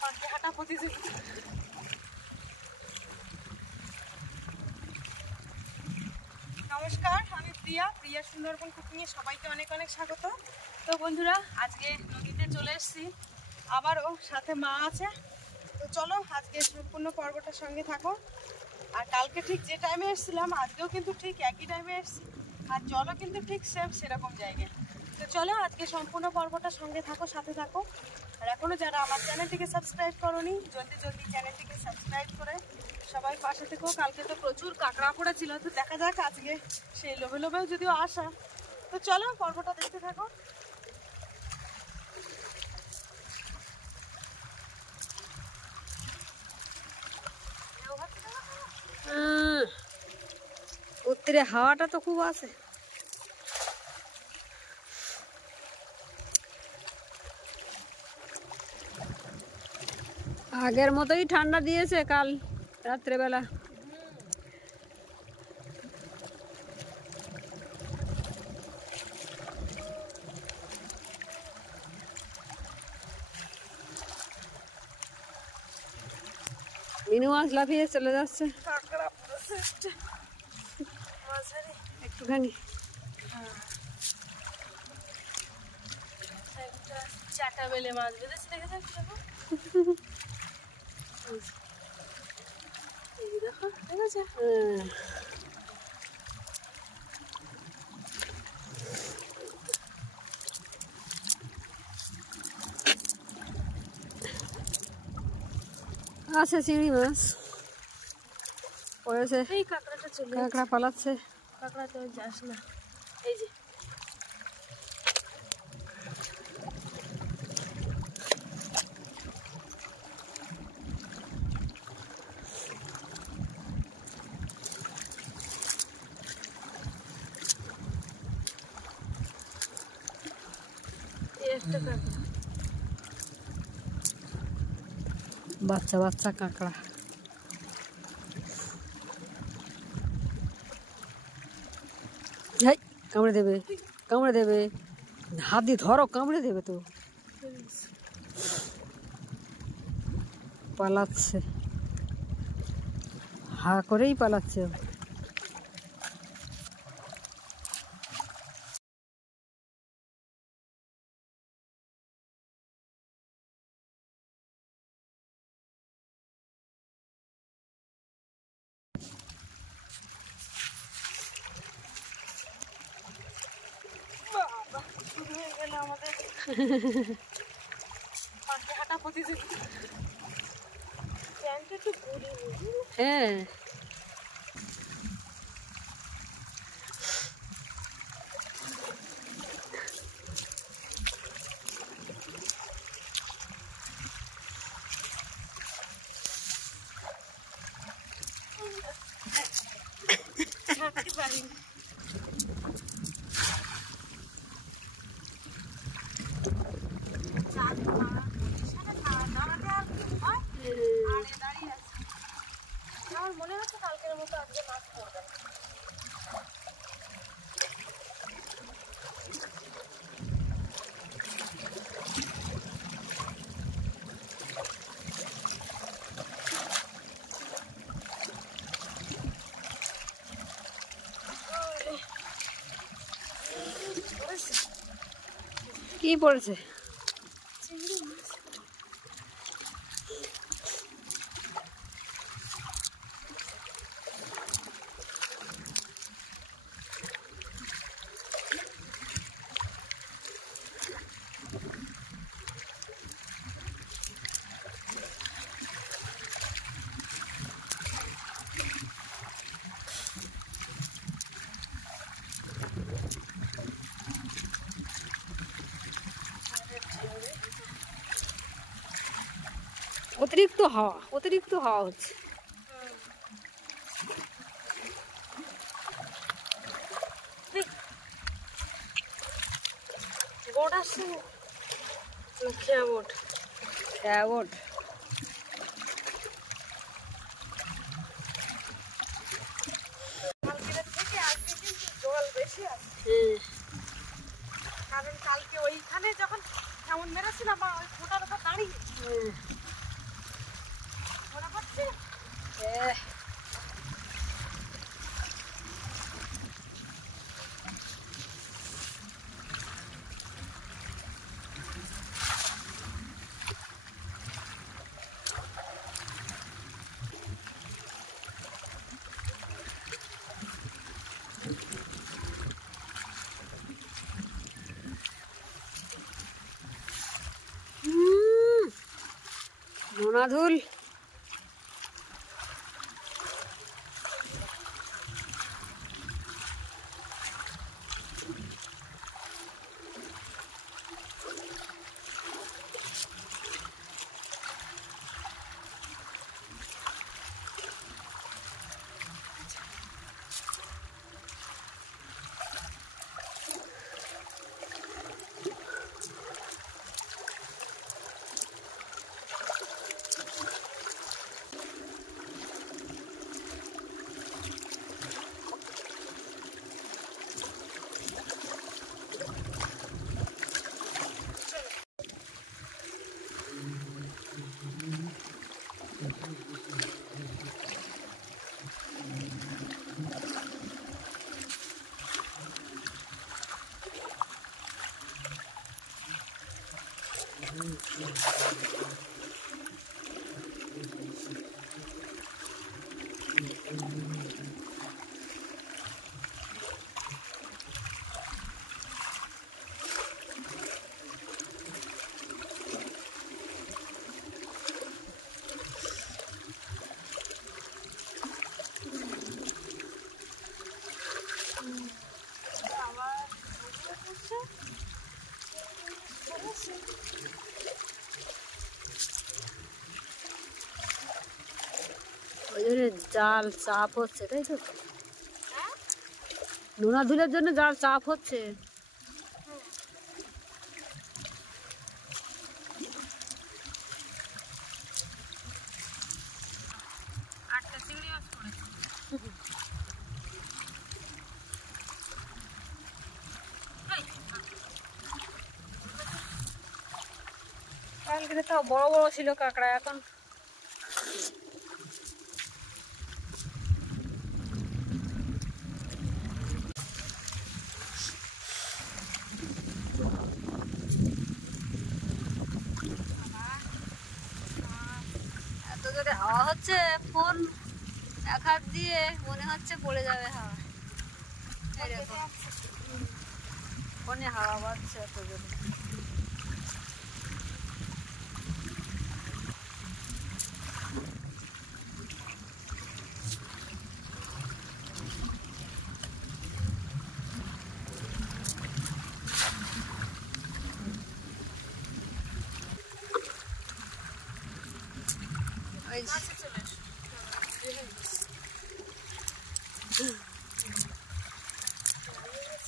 পাখি হাঁটা প্রতিযোগিতা। নমস্কার, আমি প্রিয়া সুন্দরবন কুকিংয়ে সবাইকে অনেক অনেক স্বাগত। তো বন্ধুরা, আজকে নদীতে চলে এসেছি, আবারও সাথে মা আছে। তো চলো আজকে সম্পূর্ণ পর্বটার সঙ্গে থাকো। আর কালকে ঠিক যে টাইমে এসেছিলাম আজকেও কিন্তু ঠিক একই টাইমে এসেছি, আর জলও কিন্তু ঠিক সেম সেরকম জায়গায়। তো চলো আজকে সম্পূর্ণ পর্বটার সঙ্গে থাকো, সাথে থাকো। আর এখনও যারা আমার চ্যানেলটিকে সাবস্ক্রাইব করোনি, জলদি চ্যানেলটিকে সাবস্ক্রাইব করে সবাই পাশে থেকো। কালকে তো প্রচুর কাঁকড়া পড়েছিল, তো দেখা যাক আজকে সেই লোভেও যদিও আসা। তো চলো পর্বটা দেখতে থাকো। উত্তরে হাওয়াটা তো খুব আছে। আগের মতোই ঠান্ডা দিয়েছে কাল রাত্রেবেলা। মিনু মাছ লাফিয়ে চলে যাচ্ছে একটুখানি। চাটা বেলে মাছ বেঁধেছে, দেখে দেখো, ঠিক আছে। আছে চিংড়ি মাছ পড়েছে। এই কাঁকড়াটা চলে, কাঁকড়া পালাচ্ছে। কাঁকড়া তো যাস না, এই যে একটা কাঁকড়া, বাচ্চা বাচ্চা কাঁকড়া। কামড়ে দেবে, কামড়ে দেবে, হাত দিয়ে ধরো, কামড়ে দেবে তো। পালাচ্ছে, হা করেই পালাচ্ছে। হ্যাঁ, আমার মনে হচ্ছে কালকের মতো আজকে মাছ পড়বে। কি পড়েছে? চিংড়ি মাছ। অতিরিক্ত হাওয়া হচ্ছে। বোট আসছে, বোট কালকের থেকে আজকে কিন্তু জল বেশি আছে। কারণ কালকে ওইখানে যখন কেমন মেরেছিলাম মা ওই ফোটার উপর দাঁড়িয়ে মনে পড়ছে। নোনাধুল ওই জন্য জাল চাপ হচ্ছে, তাই তো? নোনাধুলের জন্য জাল চাপ হচ্ছে। আটটা চিংড়ি মাছ পড়েছে। কালকে তো বড় বড় ছিল কাঁকড়া, এখন এত জোরে হাওয়া হচ্ছে, ফোন এক হাত দিয়ে মনে হচ্ছে পড়ে যাবে হাওয়া। এরকম ফোনে হাওয়া বাজছে এত জোরে।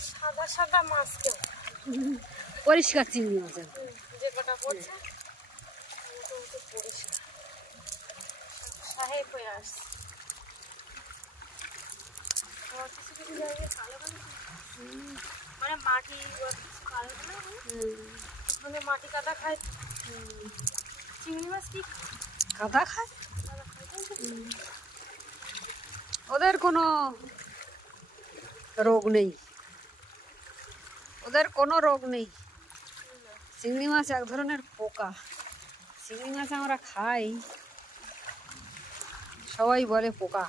সাদা সাদা মাছ কেউ পরিষ্কার চিংড়ি মাছ যে কটা পড়ছে পরিষ্কার সাহেব হয়ে আসছে। কিছু কিছু জায়গায় কালো কালো মানে মাটি কালো কালো ওখানে মাটি কাদা খায়। চিংড়ি মাছ কি কাদা খায়? ওদের কোনো রোগ নেই, ওদের কোনো রোগ নেই। চিংড়ি মাছ এক ধরনের পোকা। চিংড়ি মাছ আমরা খাই, সবাই বলে পোকা।